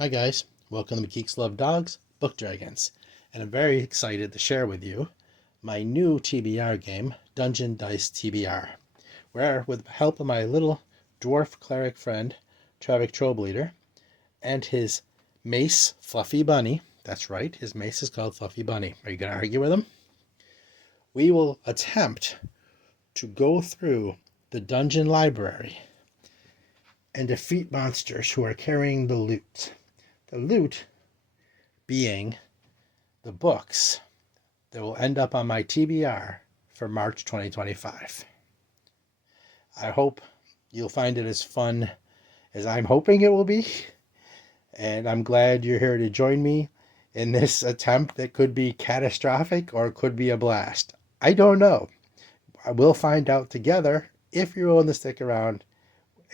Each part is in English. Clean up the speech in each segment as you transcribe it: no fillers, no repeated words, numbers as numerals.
Hi guys, welcome to Geeks Love Dogs, Book Dragons, and I'm very excited to share with you my new TBR game, Dungeon Dice TBR, where with the help of my little dwarf cleric friend, Travic Trobleader, and his mace, Fluffy Bunny, that's right, his mace is called Fluffy Bunny. Are you going to argue with him? We will attempt to go through the dungeon library and defeat monsters who are carrying the loot. The loot being the books that will end up on my TBR for March 2025. I hope you'll find it as fun as I'm hoping it will be, and I'm glad you're here to join me in this attempt that could be catastrophic or it could be a blast. I don't know. We'll find out together if you're willing to stick around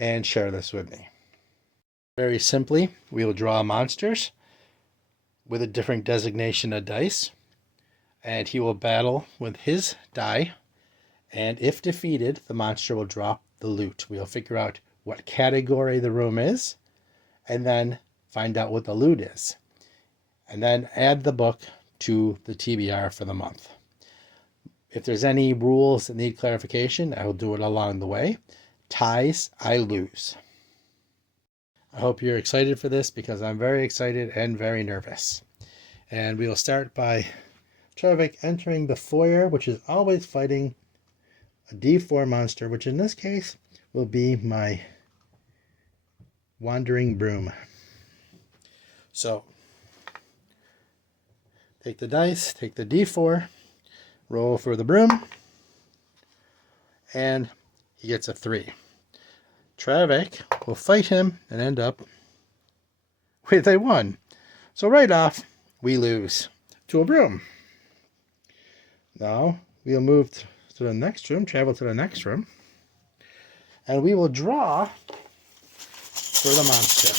and share this with me. Very simply, we will draw monsters with a different designation of dice, and he will battle with his die, and if defeated, the monster will drop the loot. We'll figure out what category the room is, and then find out what the loot is, and then add the book to the TBR for the month. If there's any rules that need clarification, I will do it along the way. Ties, I lose. I hope you're excited for this because I'm very excited and very nervous. And we will start by Travic entering the foyer, which is always fighting a D4 monster, which in this case will be my wandering broom. So, take the dice, take the D4, roll for the broom, and he gets a 3. Travic will fight him and end up with a 1. So right off, we lose to a broom. Now, we'll move to the next room, travel to the next room, and we will draw for the monster.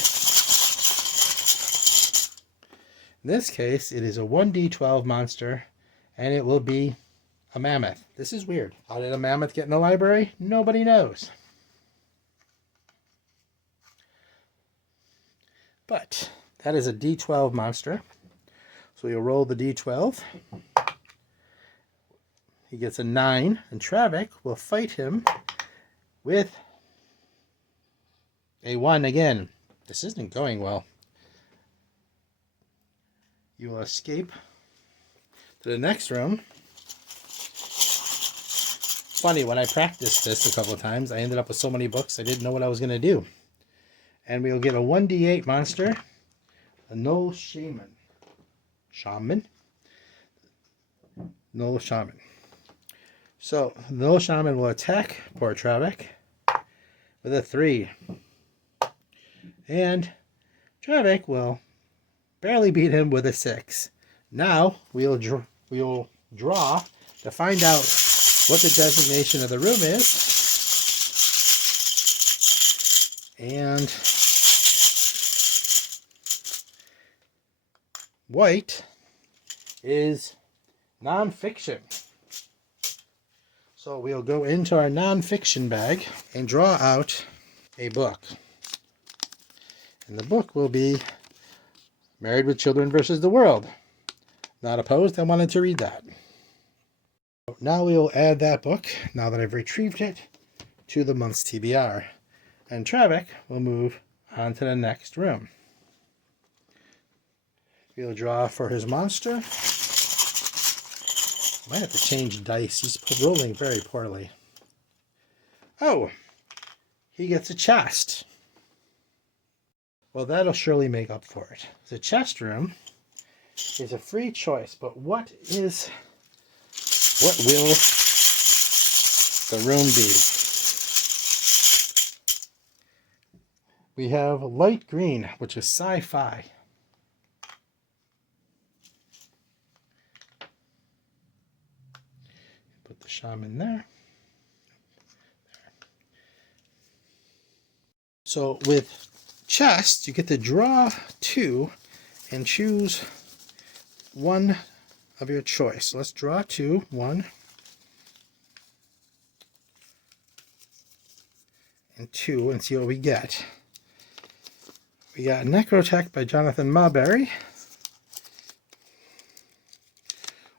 In this case, it is a 1d12 monster, and it will be a mammoth. This is weird. How did a mammoth get in the library? Nobody knows. But that is a D12 monster. So you'll roll the D12. He gets a 9, and Travic will fight him with a 1 again. This isn't going well. You will escape to the next room. Funny, when I practiced this a couple of times, I ended up with so many books I didn't know what I was going to do. And we'll get a 1d8 monster, a Null Shaman. Null Shaman. So, the Null Shaman will attack poor Travic with a 3. And Travic will barely beat him with a 6. Now, we'll draw to find out what the designation of the room is. And white is nonfiction. So we'll go into our nonfiction bag and draw out a book. And the book will be Married with Children versus the World. Not opposed, I wanted to read that. Now we will add that book, now that I've retrieved it, to the month's TBR. And Travic will move on to the next room. We'll draw for his monster. Might have to change dice. He's rolling very poorly. Oh, he gets a chest. Well, that'll surely make up for it. The chest room is a free choice, but what will the room be? We have light green, which is sci-fi. Put the shaman there. So with chest, you get to draw 2 and choose one of your choice. So let's draw 2, 1 and 2, and see what we get. We got Necrotech by Jonathan Marbury.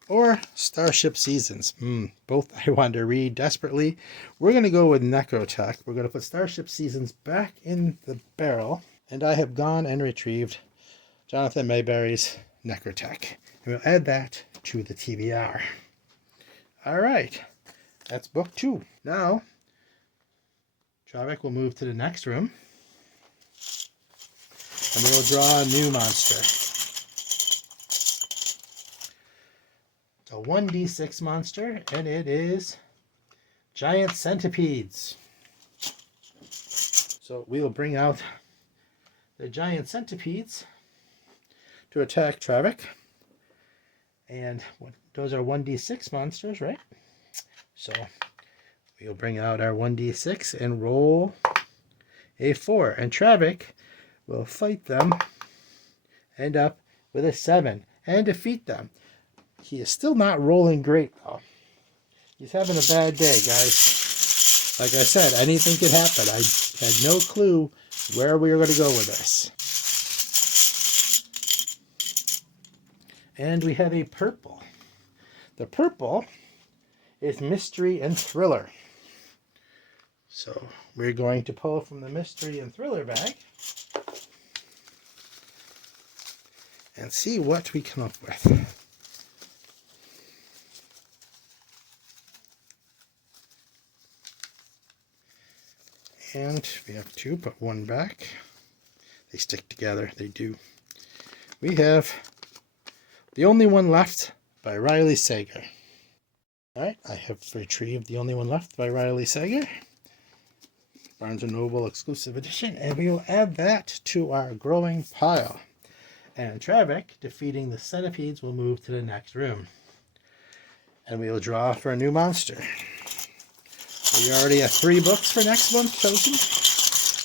Or Starship Seasons. Both I want to read desperately. We're going to go with Necrotech. We're going to put Starship Seasons back in the barrel. And I have gone and retrieved Jonathan Marbury's Necrotech. And we'll add that to the TBR. Alright, that's book 2. Now, Travik will move to the next room. And we'll draw a new monster. It's a 1d6 monster, and it is giant centipedes. So we will bring out the giant centipedes to attack Travik. And those are 1d6 monsters, right? So we'll bring out our 1d6 and roll a 4. And Travik will fight them, end up with a 7, and defeat them. He is still not rolling great, though. He's having a bad day, guys. Like I said, anything could happen. I had no clue where we were going to go with this. And we have a purple. The purple is mystery and thriller. So we're going to pull from the mystery and thriller bag and see what we come up with. And we have 2, put 1 back. They stick together, they do. We have The Only One Left by Riley Sager. Alright, I have retrieved The Only One Left by Riley Sager. Barnes & Noble exclusive edition. And we will add that to our growing pile. And Travik, defeating the centipedes, will move to the next room. And we will draw for a new monster. We already have 3 books for next month chosen.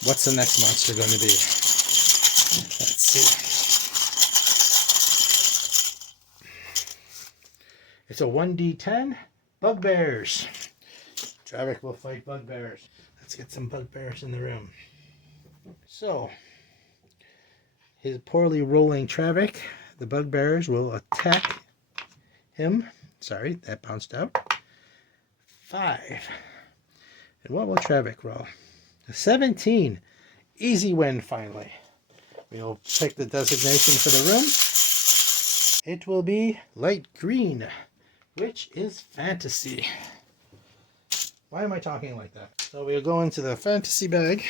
What's the next monster going to be? Let's see. It's a 1d10 bugbears. Travik will fight bugbears. Let's get some bugbears in the room. So, his poorly rolling Travik, the bugbears will attack him. Sorry, that bounced out. 5. And what will Travik roll? A 17. Easy win, finally. We'll pick the designation for the room. It will be light green, which is fantasy. Why am I talking like that? So we'll go into the fantasy bag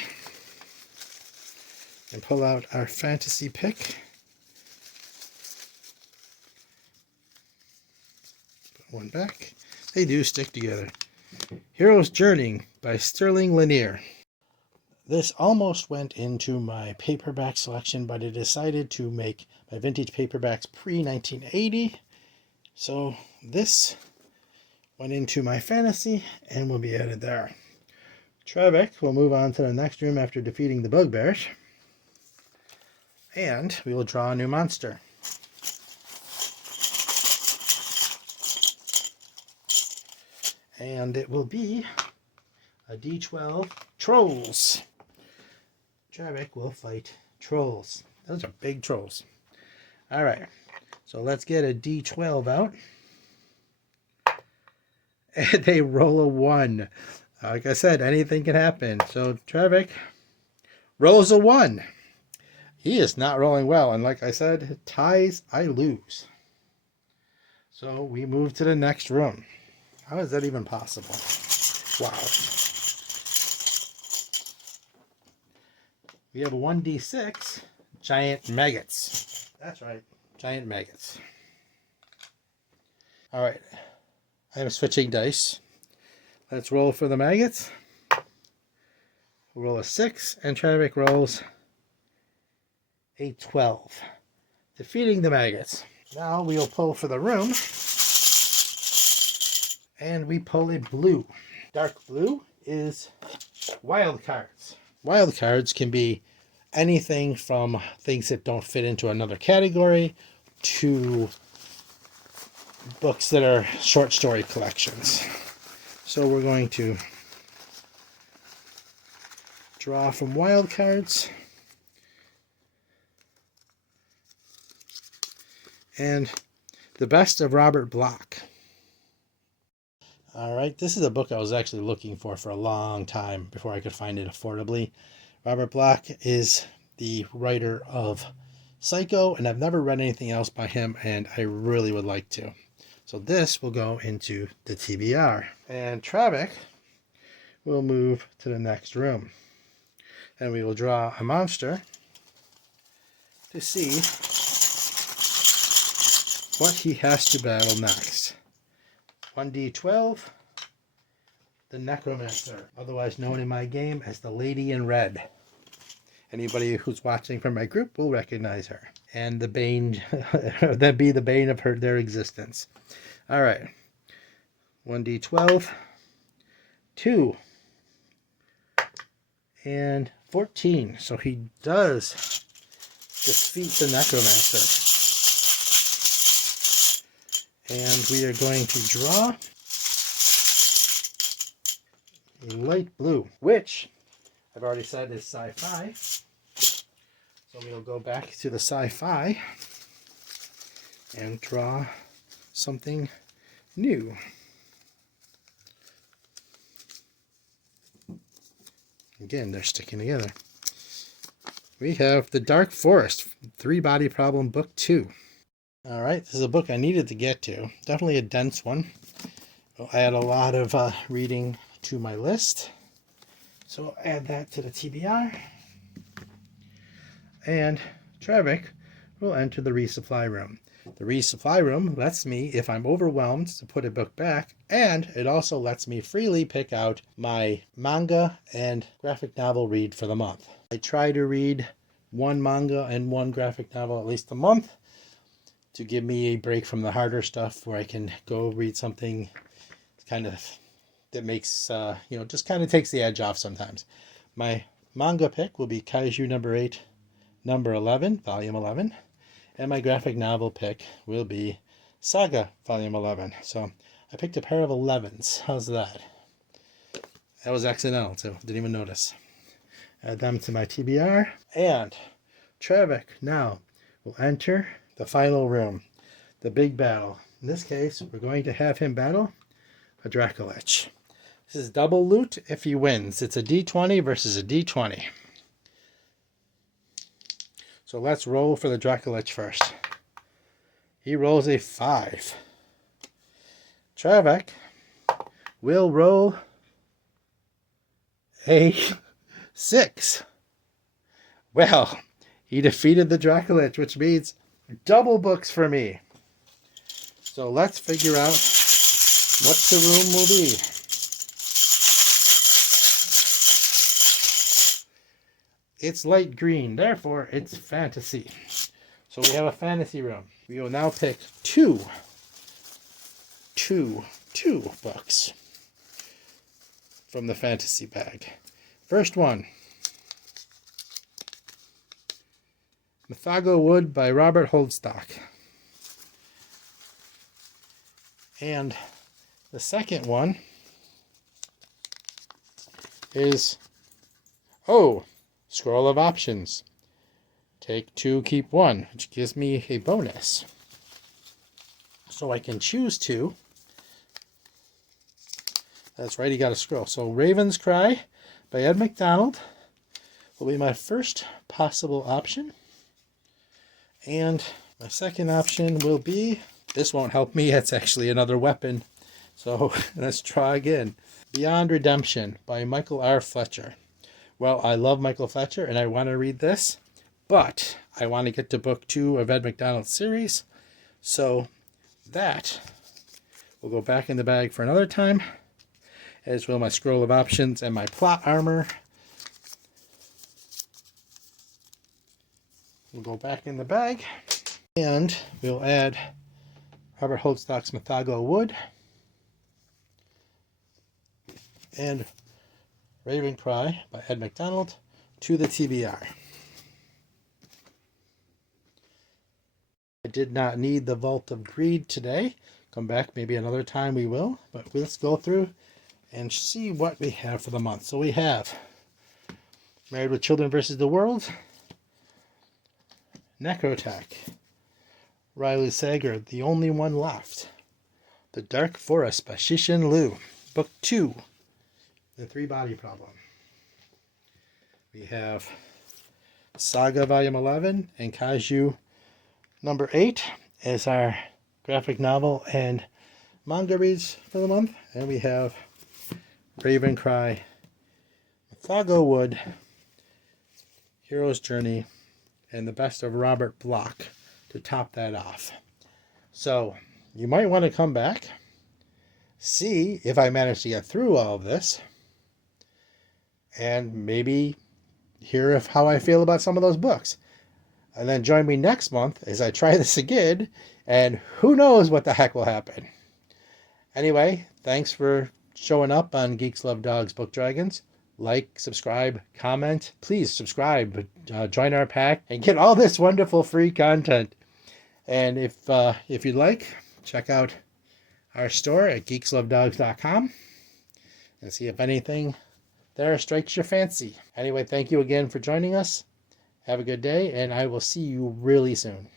and pull out our fantasy pick. Put 1 back. They do stick together. Hero's Journey by Sterling Lanier. This almost went into my paperback selection, but I decided to make my vintage paperbacks pre-1980. So this went into my fantasy and will be added there. Travik will move on to the next room after defeating the bugbears. And we will draw a new monster. And it will be a D12 trolls. Travik will fight trolls. Those are big trolls. Alright, so let's get a D12 out. And they roll a 1. Like I said, anything can happen. So Travik rolls a 1. He is not rolling well. And like I said, ties, I lose. So we move to the next room. How is that even possible? Wow. We have a 1d6 giant maggots. That's right, giant maggots. Alright, I'm switching dice. Let's roll for the maggots. We'll roll a 6, and Travik rolls a 12, defeating the maggots. Now we'll pull for the room, and we pull a blue. Dark blue is wild cards. Wild cards can be anything from things that don't fit into another category to books that are short story collections. So we're going to draw from wild cards. and The Best of Robert Bloch. All right, this is a book I was actually looking for a long time before I could find it affordably. Robert Bloch is the writer of Psycho, and I've never read anything else by him, and I really would like to. So this will go into the TBR. And Travick will move to the next room. And we will draw a monster to see what he has to battle next. 1d12, the Necromancer, otherwise known in my game as the Lady in Red. Anybody who's watching from my group will recognize her. And the bane, that'd be the bane of their existence. All right, 1d12, 2, and 14. So he does defeat the Necromancer. And we are going to draw a light blue, which I've already said is sci-fi. So we'll go back to the sci-fi and draw something new. Again, they're sticking together. We have The Dark Forest, 3-Body Problem, Book 2. All right, this is a book I needed to get to. Definitely a dense one. I had a lot of reading to my list. So I'll add that to the TBR. And Travick will enter the resupply room. The resupply room lets me, if I'm overwhelmed, to put a book back, and it also lets me freely pick out my manga and graphic novel read for the month. I try to read one manga and one graphic novel at least a month to give me a break from the harder stuff, where I can go read something kind of that makes, just kind of takes the edge off sometimes. My manga pick will be Kaiju number 8, number 11, volume 11. And my graphic novel pick will be Saga, volume 11. So I picked a pair of 11s. How's that? That was accidental too. Didn't even notice. Add them to my TBR. And Travick now will enter the final room, the big battle. In this case, we're going to have him battle a Dracolich. This is double loot if he wins. It's a D20 versus a D20. So let's roll for the Dracolich first. He rolls a 5. Travick will roll a 6. Well, he defeated the Dracolich, which means double books for me. So let's figure out what the room will be. It's light green, therefore it's fantasy. So we have a fantasy room. We will now pick two books from the fantasy bag. First one, Mythago Wood by Robert Holdstock. And the second one is, Scroll of Options. Take 2, keep 1, which gives me a bonus. So I can choose 2. That's right, you got a scroll. So Raven's Cry by Ed McDonald will be my first possible option. And my second option will be, this won't help me, it's actually another weapon. So let's try again. Beyond Redemption by Michael R. Fletcher. Well, I love Michael Fletcher and I want to read this, but I want to get to book 2 of Ed McDonald's series. So that will go back in the bag for another time, as will my Scroll of Options and my plot armor. We'll go back in the bag, and we'll add Robert Holdstock's Mythago Wood and Raven Cry by Ed McDonald to the TBR. I did not need the Vault of Greed today. Come back maybe another time we will, but let's go through and see what we have for the month. So we have Married with Children versus the World, Necrotech, Riley Sager, The Only One Left. The Dark Forest by Shishin Liu. Book 2, The Three-Body Problem. We have Saga Volume 11 and Kaiju number 8 as our graphic novel and manga reads for the month. And we have Raven Cry, Thago Wood, Hero's Journey, and The Best of Robert Bloch to top that off. So you might want to come back, see if I managed to get through all of this, and maybe hear how I feel about some of those books. And then join me next month as I try this again, and who knows what the heck will happen. Anyway, thanks for showing up on Geeks Love Dogs Book Dragons. Like, subscribe, comment. Please subscribe, join our pack, and get all this wonderful free content. And if you'd like, check out our store at geekslovedogs.com and see if anything there strikes your fancy. Anyway, thank you again for joining us. Have a good day, and I will see you really soon.